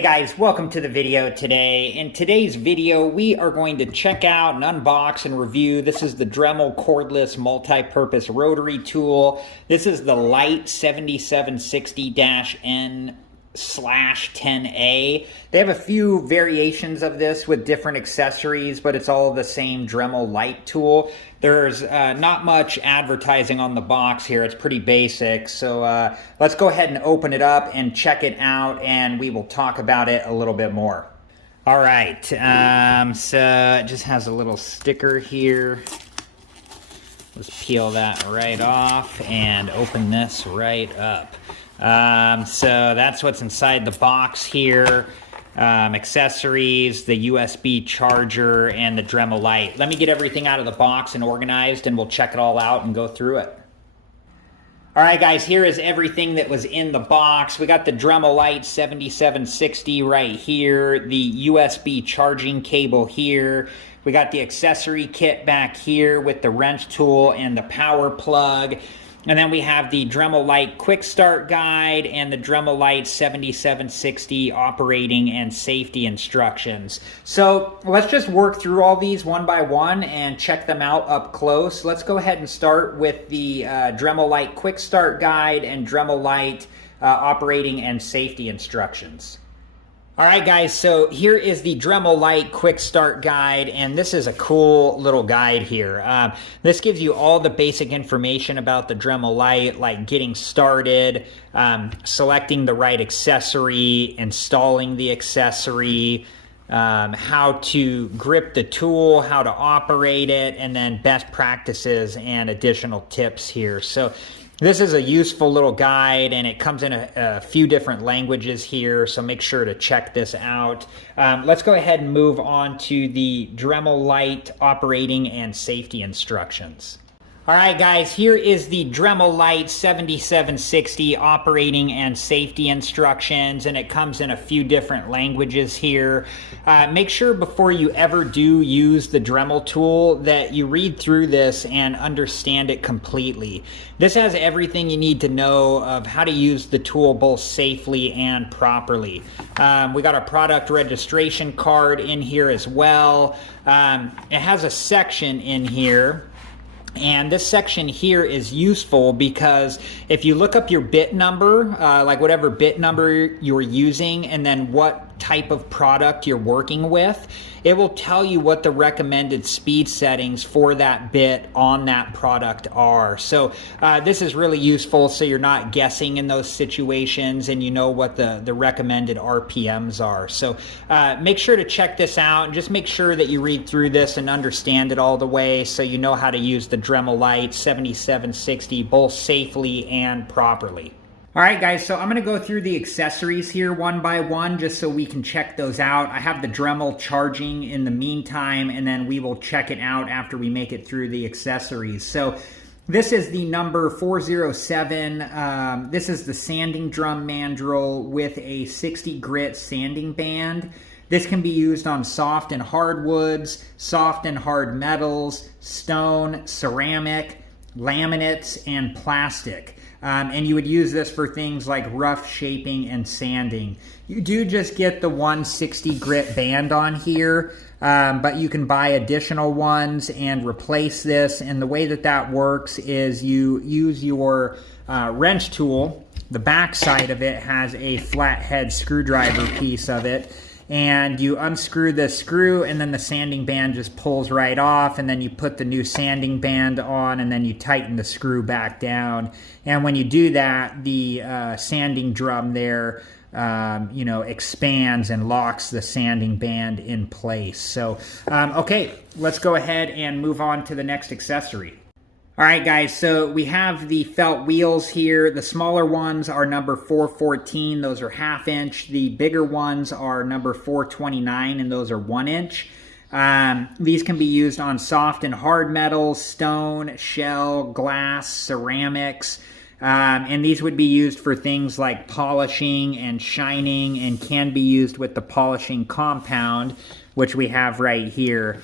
Hey guys, welcome to the video today. In today's video, we are going to check out and unbox and review. This is the Dremel cordless multi-purpose rotary tool. This is the Lite 7760-N/10A. They have a few variations of this with different accessories, but it's all the same Dremel Lite tool. There's not much advertising on the box here. It's pretty basic. So let's go ahead and open it up and check it out, and we will talk about it a little bit more. All right, so it just has a little sticker here. Let's peel that right off and open this right up. So that's what's inside the box here. Accessories, the USB charger, and the Dremel Lite. Let me get everything out of the box and organized, and we'll check it all out and go through it. All right, guys, here is everything that was in the box. We got the Dremel Lite 7760 right here, the USB charging cable here. We got the accessory kit back here with the wrench tool and the power plug. And then we have the Dremel Lite Quick Start Guide and the Dremel Lite 7760 operating and safety instructions. So let's just work through all these one by one and check them out up close. Let's go ahead and start with the Dremel Lite Quick Start Guide and Dremel Lite operating and safety instructions. All right, guys, so here is the Dremel Lite Quick Start Guide, and this is a cool little guide here. This gives you all the basic information about the Dremel Lite, like getting started, selecting the right accessory, installing the accessory, how to grip the tool, how to operate it, and then best practices and additional tips here. So this is a useful little guide, and it comes in a few different languages here, so make sure to check this out. Let's go ahead and move on to the Dremel Lite operating and safety instructions. All right, guys, here is the Dremel Lite 7760 operating and safety instructions, and it comes in a few different languages here. Make sure before you ever do use the Dremel tool that you read through this and understand it completely. This has everything you need to know of how to use the tool both safely and properly. We got our product registration card in here as well. It has a section in here. And this section here is useful because if you look up your bit number, like whatever bit number you're using, and then what type of product you're working with, it will tell you what the recommended speed settings for that bit on that product are. So this is really useful so you're not guessing in those situations and you know what the recommended RPMs are. So make sure to check this out and just make sure that you read through this and understand it all the way so you know how to use the Dremel Lite 7760 both safely and properly. All right, guys, so I'm going to go through the accessories here one by one just so we can check those out. I have the Dremel charging in the meantime, and then we will check it out after we make it through the accessories. So this is the number 407. This is the sanding drum mandrel with a 60 grit sanding band. This can be used on soft and hardwoods, soft and hard metals, stone, ceramic, laminates, and plastic. And you would use this for things like rough shaping and sanding. You do just get the 160 grit band on here, but you can buy additional ones and replace this. And the way that that works is you use your wrench tool. The back side of it has a flathead screwdriver piece of it. And you unscrew the screw, and then the sanding band just pulls right off, and then you put the new sanding band on, and then you tighten the screw back down. And when you do that, the sanding drum there expands and locks the sanding band in place. So, okay, let's go ahead and move on to the next accessory. All right, guys, so we have the felt wheels here. The smaller ones are number 414. Those are 1/2 inch. The bigger ones are number 429, and those are 1 inch. These can be used on soft and hard metals, stone, shell, glass, ceramics. And these would be used for things like polishing and shining, and can be used with the polishing compound, which we have right here.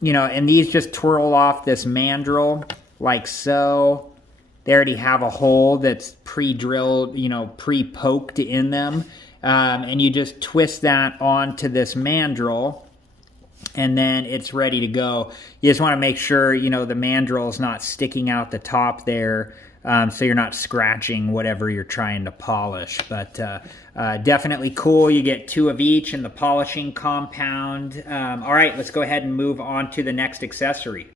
And these just twirl off this mandrel like so. They already have a hole that's pre-drilled, pre-poked in them. and you just twist that onto this mandrel, and then it's ready to go. You just want to make sure, you know, the mandrel is not sticking out the top there, so you're not scratching whatever you're trying to polish. But definitely cool. You get 2 of each in the polishing compound. All right, let's go ahead and move on to the next accessory.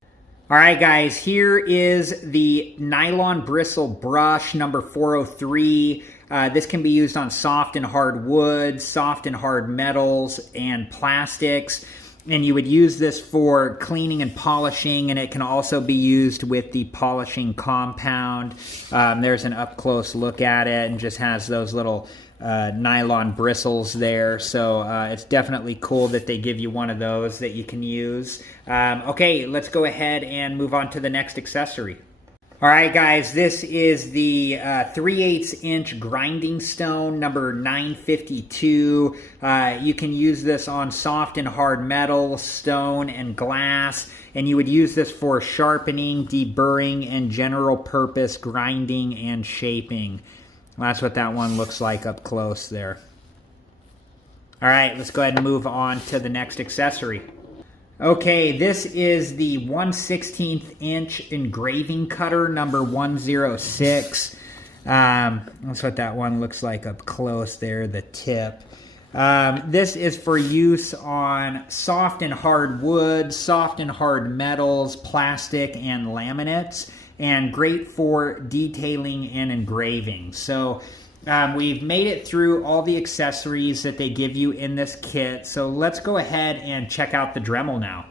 All right, guys, here is the Nylon Bristle brush number 403. This can be used on soft and hard woods, soft and hard metals, and plastics. And you would use this for cleaning and polishing, and it can also be used with the polishing compound. There's an up-close look at it, and just has those little nylon bristles there. So it's definitely cool that they give you one of those that you can use. Okay, let's go ahead and move on to the next accessory. All right, guys, this is the 3/8 inch grinding stone number 952. You can use this on soft and hard metal, stone, and glass, and you would use this for sharpening, deburring, and general purpose grinding and shaping. That's what that one looks like up close there. All right, let's go ahead and move on to the next accessory. Okay, this is the 1/16 inch engraving cutter number 106. That's what that one looks like up close there, the tip. This is for use on soft and hard wood, soft and hard metals, plastic, and laminates, and great for detailing and engraving. So we've made it through all the accessories that they give you in this kit. So let's go ahead and check out the Dremel now.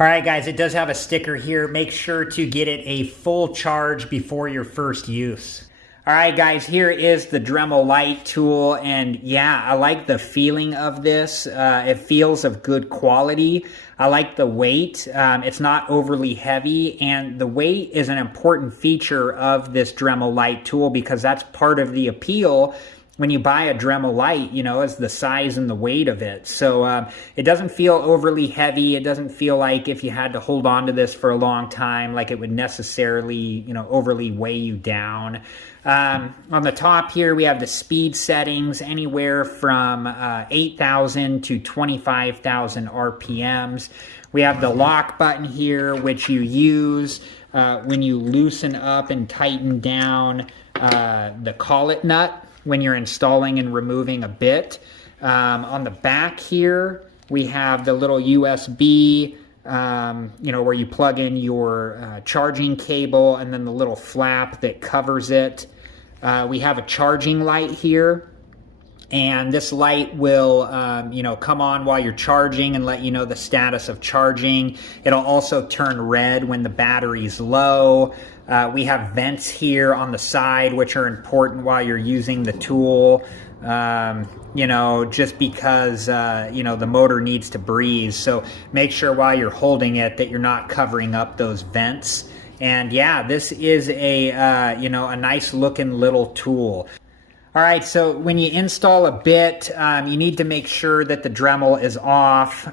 All right, guys, it does have a sticker here. Make sure to get it a full charge before your first use. All right, guys, here is the Dremel Lite tool, and yeah, I like the feeling of this. It feels of good quality. I like the weight. It's not overly heavy, and the weight is an important feature of this Dremel Lite tool because that's part of the appeal when you buy a Dremel Lite, you know, is the size and the weight of it. So it doesn't feel overly heavy. It doesn't feel like if you had to hold on to this for a long time, like it would necessarily, you know, overly weigh you down. On the top here, we have the speed settings, anywhere from 8,000 to 25,000 RPMs. We have the lock button here, which you use when you loosen up and tighten down the collet nut when you're installing and removing a bit. On the back here, we have the little USB, you know, where you plug in your charging cable, and then the little flap that covers it. We have a charging light here, and this light will, you know, come on while you're charging and let you know the status of charging. It'll also turn red when the battery's low. We have vents here on the side, which are important while you're using the tool. You know, just because, you know, the motor needs to breathe. So make sure while you're holding it that you're not covering up those vents. And yeah, this is a, you know, a nice looking little tool. All right, so when you install a bit, you need to make sure that the Dremel is off.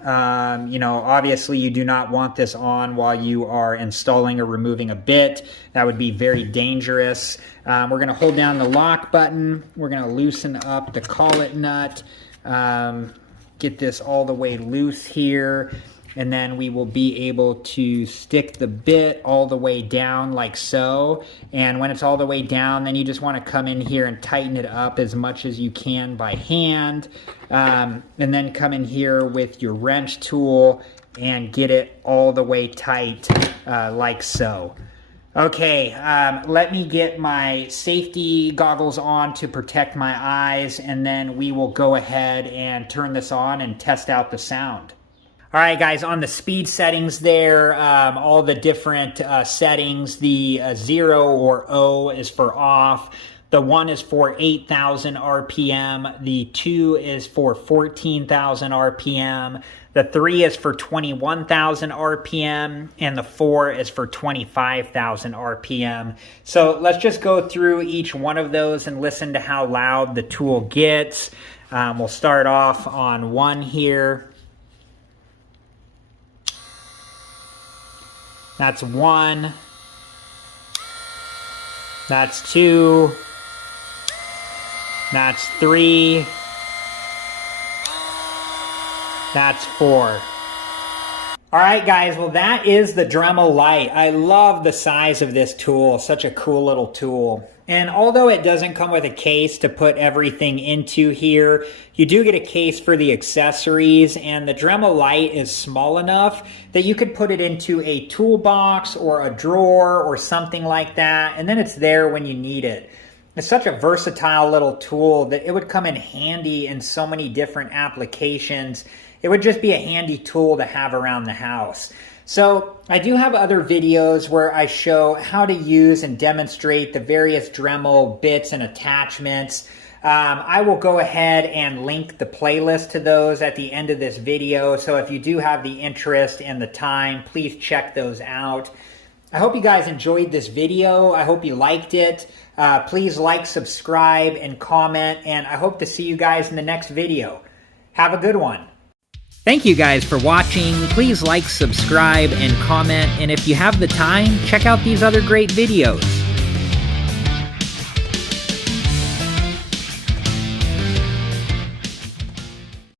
You know, obviously you do not want this on while you are installing or removing a bit. That would be very dangerous. We're going to hold down the lock button. We're going to loosen up the collet nut. Get this all the way loose here. And then we will be able to stick the bit all the way down like so. And when it's all the way down, then you just want to come in here and tighten it up as much as you can by hand. And then come in here with your wrench tool and get it all the way tight like so. Okay, let me get my safety goggles on to protect my eyes, and then we will go ahead and turn this on and test out the sound. All right, guys, on the speed settings there, all the different settings, the 0 or O is for off, the 1 is for 8,000 RPM, the 2 is for 14,000 RPM, the 3 is for 21,000 RPM, and the 4 is for 25,000 RPM. So let's just go through each one of those and listen to how loud the tool gets. We'll start off on 1 here. That's 1. That's 2. That's 3. That's 4. All right, guys, well, that is the Dremel Lite. I love the size of this tool. Such a cool little tool. And although it doesn't come with a case to put everything into here, you do get a case for the accessories, and the Dremel Lite is small enough that you could put it into a toolbox or a drawer or something like that, and then it's there when you need it. It's such a versatile little tool that it would come in handy in so many different applications. It would just be a handy tool to have around the house. So I do have other videos where I show how to use and demonstrate the various Dremel bits and attachments. I will go ahead and link the playlist to those at the end of this video. So if you do have the interest and the time, please check those out. I hope you guys enjoyed this video. I hope you liked it. Please like, subscribe, and comment. And I hope to see you guys in the next video. Have a good one. Thank you guys for watching. Please like, subscribe, and comment. And if you have the time, check out these other great videos.